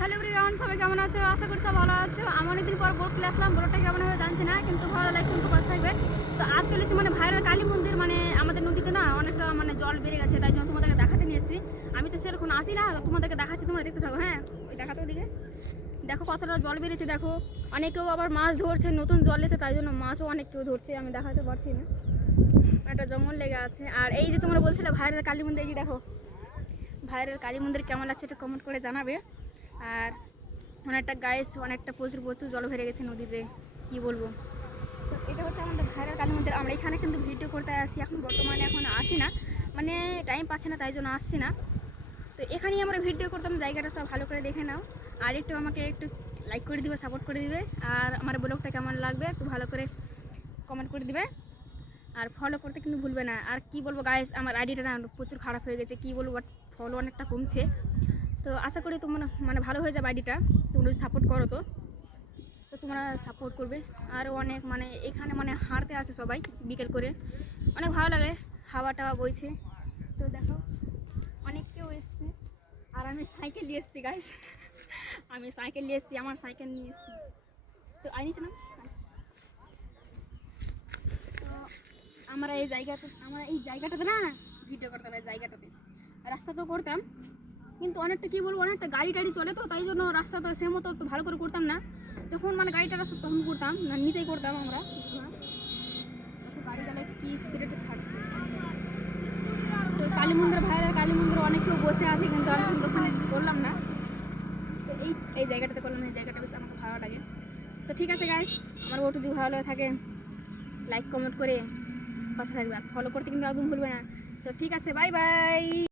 Hello everyone, সবাই কেমন আছো? আশা করি সব ভালো আছো। আমি অনেকদিন পর বোট খুলে আসলাম। বোটটা কেমন হবে জানছি না, কিন্তু ভালো লাগে, কিন্তু পাশ থাকবে। তো আজ চলেছি ভাইরাল কালী মন্দির, আমাদের নদীতে না অনেকটা জল বেড়ে গেছে, তাই জন্য তোমাদেরকে দেখাতে নিয়ে এসেছি। আমি তো সেরকম আসি না, তোমাদেরকে দেখাচ্ছি, তোমরা দেখতে থাকো। হ্যাঁ, ওই দেখাতে ওদিকে দেখো কতটা জল বেড়েছে। দেখো অনেকেও আবার মাছ ধরছে, নতুন জল এসে, তাই জন্য মাছও অনেক কেউ ধরছে। আমি দেখাতে পারছি না, একটা জঙ্গল লেগে আছে। আর এই যে তোমরা বলছিলে ভাইরাল কালী মন্দির, এই যে দেখো ভাইরাল কালী মন্দির কেমন আছে একটু কমেন্ট করে জানাবে। আর অনেকটা অনেকটা প্রচুর প্রচুর জল ভরে গেছে নদীতে, কি বলবো। তো এটা হচ্ছে আমাদের ভাইরাল কালী মন্দির। আমরা এখানে কিন্তু ভিডিও করতে আসি, এখন বর্তমানে এখন আসি না, টাইম পাচ্ছে না, তাই জন্য আসছি না। তো এখানেই আমরা ভিডিও করতাম। জায়গাটা সব ভালো করে দেখে নাও, আর একটু আমাকে একটু লাইক করে দিবে, সাপোর্ট করে দিবে। আর আমার ব্লগটা কেমন লাগবে একটু ভালো করে কমেন্ট করে দিবে, আর ফলো করতে কিন্তু ভুলবে না। আর কি বলবো গাইস, আমার আইডিটা না প্রচুর খারাপ হয়ে গেছে, কি বলবো, বাট ফলো অনেকটা কমছে। তো আশা করি তোমরা ভালো হয়ে যাবে আইডিটা, তোমরা যদি সাপোর্ট করো। তো তোমরা সাপোর্ট করবে। আর অনেক এখানে হাঁটতে আসে সবাই বিকেল করে, অনেক ভালো লাগে, হাওয়া টাওয়া বইছে। তো দেখো অনেক কেউ এসছে, আর আমি সাইকেল নিয়ে এসেছি গাইস। আমি সাইকেল নিয়ে এসেছি, আমার সাইকেল নিয়ে এসেছি। তো আইনিছে না আমরা এই জায়গাটাতে না ভিডিও করতাম। এই জায়গাটাতে রাস্তা তো করতাম, কিন্তু অনেকটা কি বলবো, অনেকটা গাড়ি টাড়ি চলে, তো তাই জন্য রাস্তা তো সে মতো তো ভালো করে করতাম না। যখন গাড়িটা রাস্তা তখন করতাম না, নিচেই করতাম আমরা। গাড়ি চালায় কি স্পিডে ছাড়ছে। তো কালী মন্দির, ভাইরাল কালী মন্দিরে অনেক কেউ বসে আছে, কিন্তু আমি কিন্তু ওখানে করলাম না। তো এই জায়গাটাতে করলাম, এই জায়গাটা বেশ আমাকে ভালো লাগে। তো ঠিক আছে গাইস, আমার ওটু যদি ভালো লাগে থাকে লাইক কমেন্ট করে পাশে থাকবে, আর ফলো করতে কিন্তু একদম ভুলবে না। তো ঠিক আছে, বাই বাই।